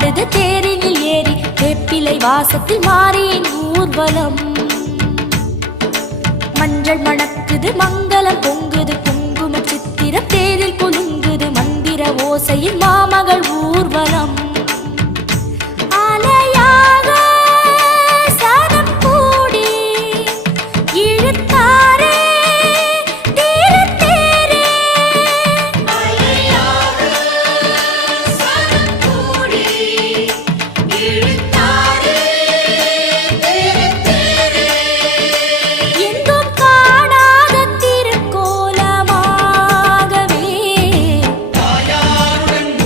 ஆடுது தேரினில் ஏறி வேப்பிலை வாசத்தில் மாறியின் ஊர்வலம். மஞ்சள் மணக்குது மங்களம் பொங்குது குங்கும சித்திரம் தேரில் குலுங்குது மந்திர ஓசையில் மாமகள் ஊர்வலம்.